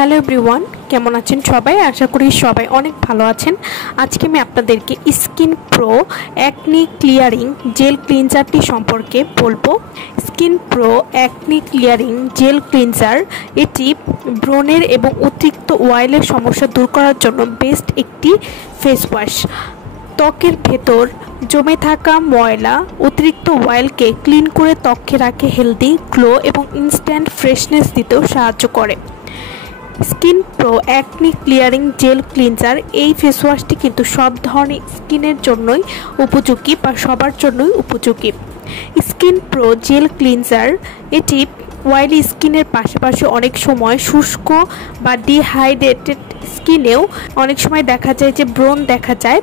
Hello everyone, কেমন আছেন সবাই? আশা করি সবাই অনেক ভালো আছেন। আজকে আমি আপনাদেরকে skin pro acne clearing gel ক্লিনজারটি সম্পর্কে বলবো। Skin pro acne clearing gel cleanser এটি ব্রণের এবং অতিরিক্ত অয়েলের সমস্যা দূর করার জন্য বেস্ট একটি ফেস ওয়াশ। ত্বকের ভেতর জমে থাকা ময়লা অতিরিক্ত অয়েলকে ক্লিন করে ত্বককে রাখে হেলদি, গ্লো এবং ইনস্ট্যান্ট ফ্রেশনেস দিতেও সাহায্য করে। Skin pro acne clearing gel cleanser এই ফেস ওয়াশটি কিন্তু সব ধরনের স্কিনের জন্যই উপযোগী বা সবার জন্যই উপযোগী। স্কিন প্রো জেল ক্লিনজার এটি অয়েলি স্কিনের পাশাপাশি অনেক সময় শুষ্ক বা ডিহাইড্রেটেড স্কিনেও অনেক সময় দেখা যায় যে ব্রণ দেখা যায়।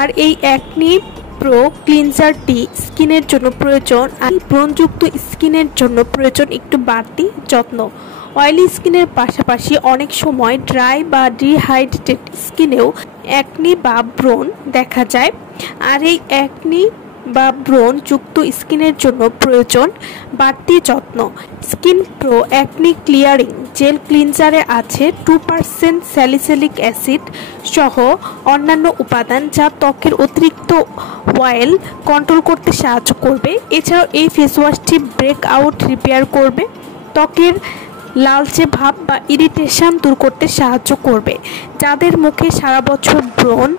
আর এই অ্যাকনি প্রো ক্লিনজারটি স্কিনের জন্য প্রয়োজন, আর ব্রণযুক্ত স্কিনের জন্য প্রয়োজন একটু বাড়তি যত্ন। অয়েলি স্কিনের পাশাপাশি অনেক সময় ড্রাই বা ডিহাইড্রেটেড স্কিনেও অ্যাকনি বা ব্রণ দেখা যায়। আর এই অ্যাকনি বা ব্রণযুক্ত স্কিনের জন্য প্রয়োজন বাড়তি যত্ন। Skin pro acne clearing gel ক্লিনজারে আছে 2% স্যালিসিলিক অ্যাসিড সহ অন্যান্য উপাদান যা ত্বকের অতিরিক্ত অয়েল কন্ট্রোল করতে সাহায্য করবে। এছাড়াও এই ফেস ওয়াশটি ব্রেকআউট রিপেয়ার করবে, ত্বকের লালচে ভাব বা ইরিটেশন দূর করতে সাহায্য করবে। যাদের মুখে সারা বছর ব্রণ,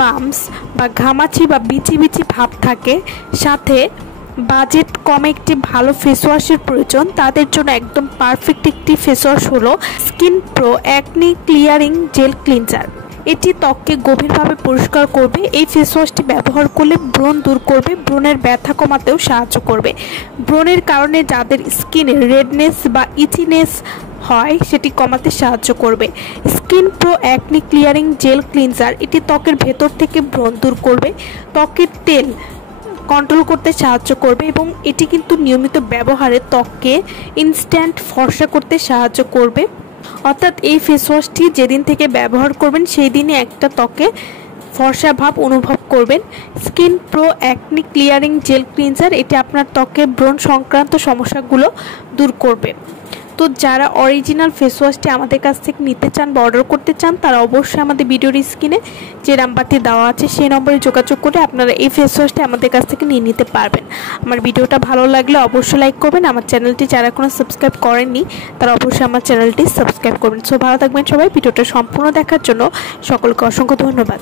বাম্পস বা ঘামাচি বা বিচি বিচি ভাব থাকে, সাথে বাজেট কমে একটি ভালো ফেস ওয়াশের প্রয়োজন, তাদের জন্য একদম পারফেক্ট একটি ফেস ওয়াশ হলো skin pro acne clearing gel cleanser. এটি ত্বককে গভীরভাবে পরিষ্কার করবে। এই ফেস ওয়াশটি ব্যবহার করলে ব্রণ দূর করবে, ব্রণের ব্যথা কমাতেও সাহায্য করবে। ব্রণের কারণে যাদের স্কিনে রেডনেস বা ইচিনেস হয় সেটি কমাতে সাহায্য করবে। Skin pro acne clearing gel cleanser এটি ত্বকের ভেতর থেকে ব্রণ দূর করবে, ত্বকের তেল কন্ট্রোল করতে সাহায্য করবে এবং এটি কিন্তু নিয়মিত ব্যবহারে ত্বককে ইনস্ট্যান্ট ফর্সা করতে সাহায্য করবে। অর্থাৎ এই ফেস ওয়াশটি যেদিন থেকে ব্যবহার করবেন সেই দিনই একটা ত্বকে ফর্সা ভাব অনুভব করবেন। Skin pro acne clearing gel cleanser এটি আপনার ত্বকে ব্রণ সংক্রান্ত সমস্যাগুলো দূর করবে। তো যারা অরিজিনাল ফেস ওয়াশটি আমাদের কাছ থেকে নিতে চান বা অর্ডার করতে চান, তারা অবশ্যই আমাদের ভিডিওর স্ক্রিনে যে নাম্বারটি দেওয়া আছে সেই নম্বরে যোগাযোগ করে আপনারা এই ফেস ওয়াশটি আমাদের কাছ থেকে নিয়ে নিতে পারবেন। আমার ভিডিওটা ভালো লাগলে অবশ্যই লাইক করবেন। আমার চ্যানেলটি যারা এখনো সাবস্ক্রাইব করেননি তারা অবশ্যই আমার চ্যানেলটি সাবস্ক্রাইব করবেন। সো ভালো থাকবেন সবাই। ভিডিওটা সম্পূর্ণ দেখার জন্য সকলকে অসংখ্য ধন্যবাদ।